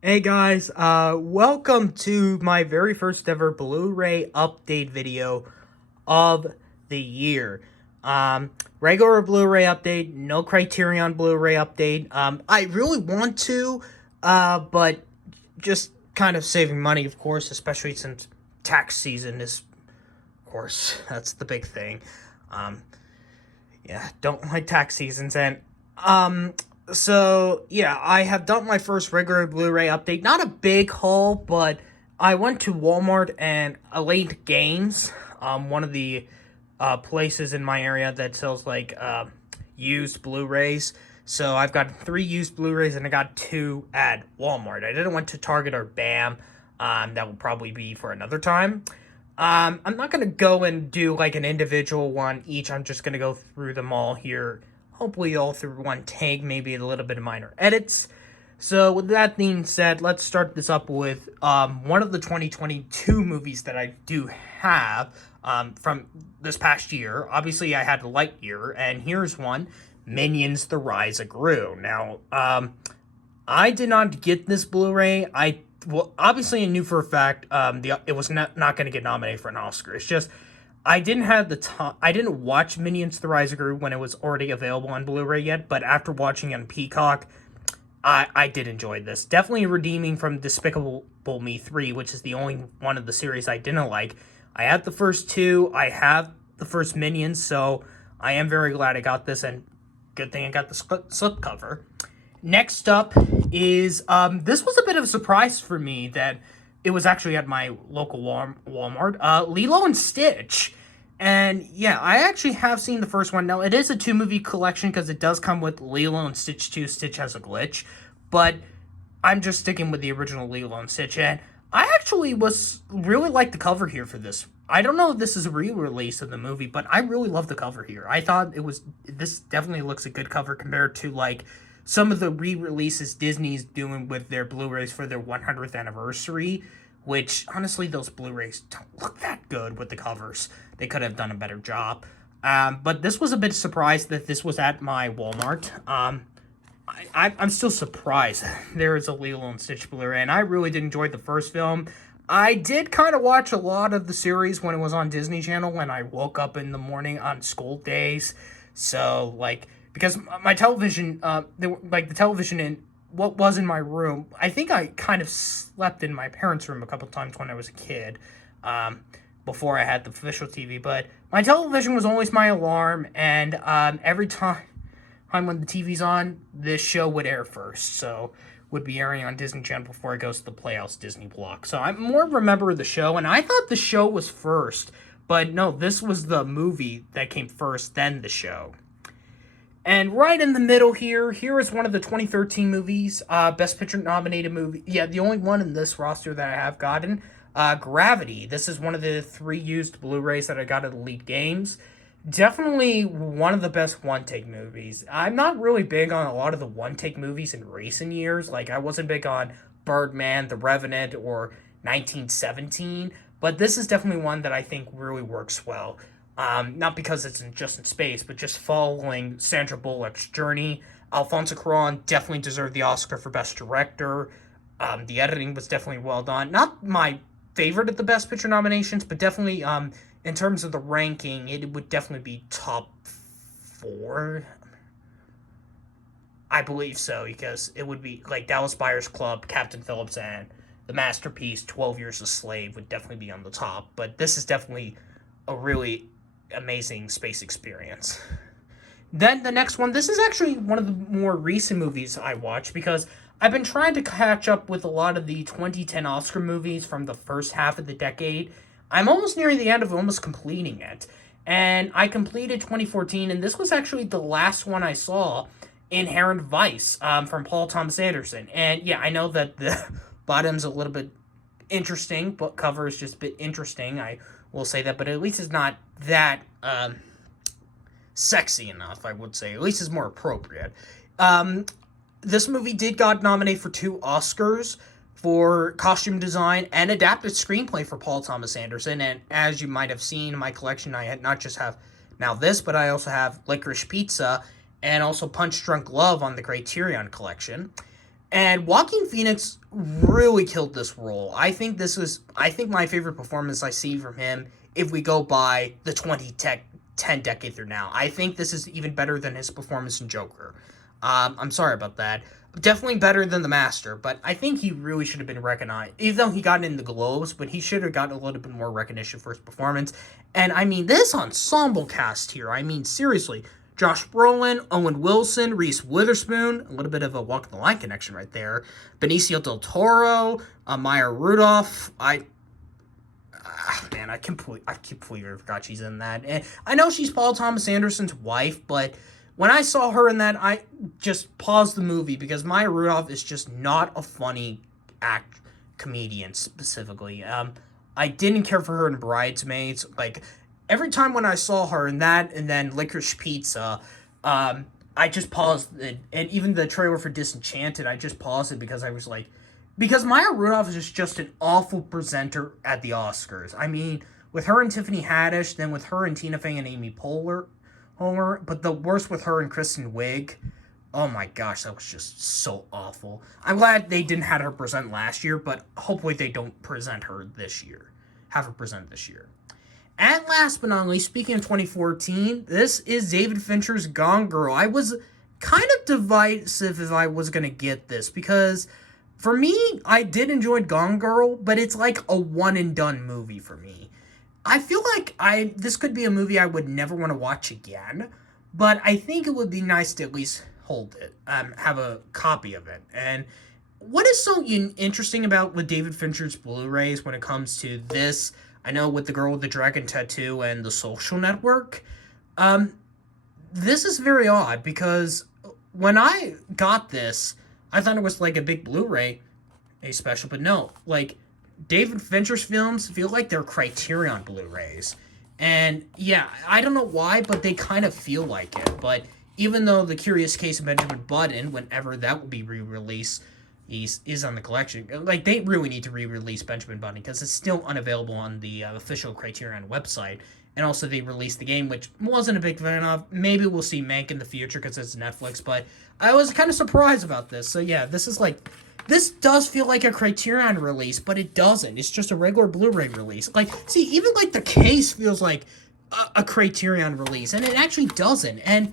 Hey guys, welcome to my very first ever Blu-ray update video of the year. Regular Blu-ray update, no Criterion Blu-ray update. I really want to, but just kind of saving money, of course, especially since tax season is, of course, that's the big thing. Um, yeah, don't like tax seasons. And um so yeah, I have done my first regular Blu-ray update. Not a big haul, but I went to Walmart and Elite Games, one of the places in my area that sells like used Blu-rays. So I've got 3 used Blu-rays and I got 2 at Walmart. I didn't went to Target or BAM. That will probably be for another time. I'm not gonna go and do like an individual one each. I'm just gonna go through them all here. Hopefully all through one take, maybe a little bit of minor edits. So with that being said, let's start this up with one of the 2022 movies that I do have from this past year. Obviously, I had Lightyear, and here's one: Minions: The Rise of Gru. Now, I did not get this Blu-ray. Obviously I knew for a fact it was not going to get nominated for an Oscar. It's just I didn't have the time. I didn't watch Minions: The Rise of Gru when it was already available on Blu-ray yet. But after watching it on Peacock, I did enjoy this. Definitely redeeming from Despicable Me 3, which is the only one of the series I didn't like. I had the first two. I have the first Minions, so I am very glad I got this, and good thing I got the slipcover. Next up is this was a bit of a surprise for me that it was actually at my local Walmart. Lilo and Stitch. And yeah, I actually have seen the first one. Now, it is a 2 movie collection because it does come with Lilo and Stitch 2, Stitch Has a Glitch. But I'm just sticking with the original Lilo and Stitch. And I actually was really like the cover here for this. I don't know if this is a re-release of the movie, but I really love the cover here. I thought this definitely looks a good cover compared to like some of the re-releases Disney's doing with their Blu-rays for their 100th anniversary, which honestly those Blu-rays don't look that good with the covers. They could have done a better job. But this was a bit surprised that this was at my Walmart. I'm still surprised there is a Lilo and Stitch Blu-ray, and I really did enjoy the first film. I did kind of watch a lot of the series when it was on Disney Channel when I woke up in the morning on school days. So, like, because my television, the television in what was in my room, I think I kind of slept in my parents' room a couple times when I was a kid, before I had the official TV. But my television was always my alarm, and every time when the TV's on, this show would air first. So would be airing on Disney Channel before it goes to the Playhouse Disney block. So I more remember the show, and I thought the show was first, but no, this was the movie that came first, then the show. And right in the middle here is one of the 2013 movies, Best Picture nominated movie. Yeah, the only one in this roster that I have gotten. Gravity. This is one of the 3 used Blu-rays that I got at Elite Games. Definitely one of the best one-take movies. I'm not really big on a lot of the one-take movies in recent years. Like, I wasn't big on Birdman, The Revenant, or 1917. But this is definitely one that I think really works well. Not because it's just in space, but just following Sandra Bullock's journey. Alfonso Cuarón definitely deserved the Oscar for Best Director. The editing was definitely well done. Not my favorite of the Best Picture nominations, but definitely in terms of the ranking, it would definitely be top 4. I believe so, because it would be like Dallas Buyers Club, Captain Phillips, and the masterpiece 12 Years a Slave would definitely be on the top. But this is definitely a really amazing space experience. Then the next one, this is actually one of the more recent movies I watched because I've been trying to catch up with a lot of the 2010 Oscar movies from the first half of the decade. I'm almost nearing the end of almost completing it. And I completed 2014, and this was actually the last one I saw, Inherent Vice, from Paul Thomas Anderson. And yeah, I know that the bottom's a little bit interesting, but cover is just a bit interesting. I will say that, but at least it's not that sexy enough, I would say. At least it's more appropriate. This movie did got nominated for 2 Oscars for costume design and adapted screenplay for Paul Thomas Anderson. And as you might have seen in my collection, I not just have now this, but I also have Licorice Pizza and also Punch Drunk Love on the Criterion collection. And Joaquin Phoenix really killed this role. I think my favorite performance I see from him if we go by the 2010 decade through now. I think this is even better than his performance in Joker. I'm sorry about that. Definitely better than The Master, but I think he really should have been recognized. Even though he got in the Globes, but he should have gotten a little bit more recognition for his performance. And I mean, this ensemble cast here, I mean, seriously. Josh Brolin, Owen Wilson, Reese Witherspoon, a little bit of a Walk the Line connection right there. Benicio del Toro, Maya Rudolph. Man, I completely forgot she's in that. And I know she's Paul Thomas Anderson's wife, but when I saw her in that, I just paused the movie because Maya Rudolph is just not a funny comedian specifically. I didn't care for her in Bridesmaids. Like, every time when I saw her in that and then Licorice Pizza, I just paused it. And even the trailer for Disenchanted, I just paused it because I was like, because Maya Rudolph is just an awful presenter at the Oscars. I mean, with her and Tiffany Haddish, then with her and Tina Fey and Amy Poehler, but the worst with her and Kristen Wiig. Oh my gosh, that was just so awful. I'm glad they didn't have her present last year, but hopefully they don't present her this year. Have her present this year. And last but not least, speaking of 2014, this is David Fincher's Gone Girl. I was kind of divisive if I was going to get this because for me, I did enjoy Gone Girl, but it's like a one and done movie for me. I feel like this could be a movie I would never want to watch again, but I think it would be nice to at least hold it, have a copy of it. And what is so interesting about with David Fincher's Blu-rays when it comes to this, I know with The Girl with the Dragon Tattoo and The Social Network, this is very odd because when I got this, I thought it was like a big Blu-ray, a special, but no, like David Fincher's films feel like they're Criterion Blu-rays. And yeah, I don't know why, but they kind of feel like it. But even though The Curious Case of Benjamin Button, whenever that will be re-released, is on the collection. Like, they really need to re-release Benjamin Button because it's still unavailable on the official Criterion website. And also, they released the game, which wasn't a big fan of. Maybe we'll see Mank in the future because it's Netflix, but I was kind of surprised about this. So yeah, this does feel like a Criterion release, but it doesn't. It's just a regular Blu-ray release. Like, see, even like the case feels like a Criterion release, and it actually doesn't. And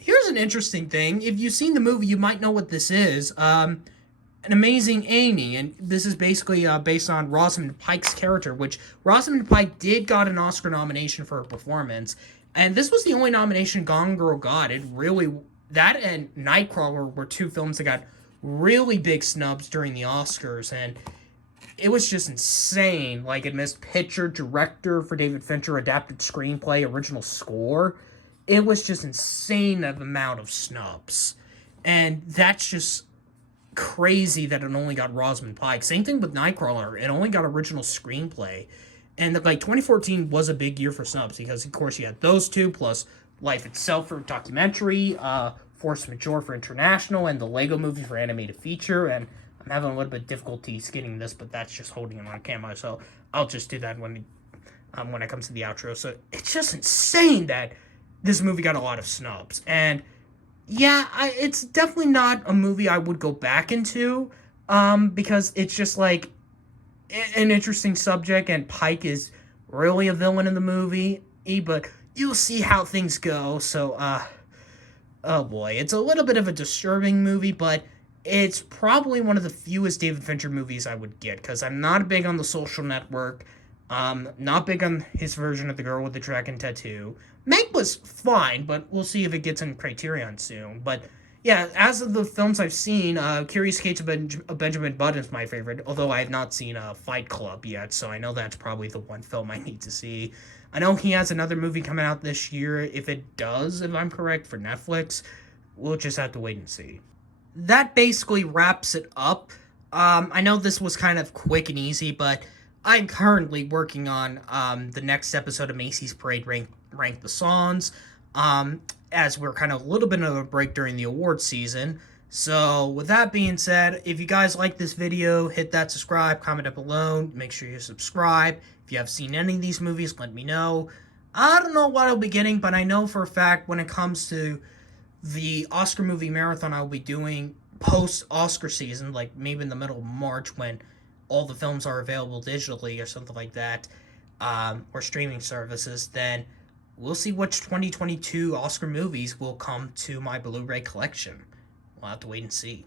here's an interesting thing. If you've seen the movie, you might know what this is. An Amazing Amy, and this is basically based on Rosamund Pike's character, which Rosamund Pike did got an Oscar nomination for her performance, and this was the only nomination Gone Girl got. It really, that and Nightcrawler were two films that got really big snubs during the Oscars, and it was just insane. Like, it missed picture, director for David Fincher, adapted screenplay, original score. It was just insane of amount of snubs, and that's just crazy that it only got Rosamund Pike. Same thing with Nightcrawler. It only got original screenplay. And like 2014 was a big year for snubs because of course you had those two plus Life Itself for documentary, Force Majeure for international, and the Lego Movie for animated feature. And I'm having a little bit of difficulties getting this, but that's just holding it on camera. So I'll just do that when it comes to the outro. So it's just insane that this movie got a lot of snubs. And yeah, it's definitely not a movie I would go back into, because it's just like an interesting subject, and Pike is really a villain in the movie, but you'll see how things go. So, oh boy, it's a little bit of a disturbing movie, but it's probably one of the fewest David Fincher movies I would get, because I'm not big on The Social Network, not big on his version of The Girl with the Dragon Tattoo. Meg was fine, but we'll see if it gets in Criterion soon. But yeah, as of the films I've seen, Curious Case of Benjamin Button is my favorite, although I have not seen Fight Club yet, so I know that's probably the one film I need to see. I know he has another movie coming out this year, if it does, if I'm correct, for Netflix. We'll just have to wait and see. That basically wraps it up. I know this was kind of quick and easy, but I'm currently working on the next episode of Macy's Parade Rank the Songs, as we're kind of a little bit of a break during the award season. So with that being said, if you guys like this video, hit that subscribe, comment up below, make sure you subscribe. If you have seen any of these movies, let me know. I don't know what I'll be getting, but I know for a fact when it comes to the Oscar movie marathon I'll be doing, post Oscar season, like maybe in the middle of March when all the films are available digitally or something like that, or streaming services, then we'll see which 2022 Oscar movies will come to my Blu ray collection. We'll have to wait and see.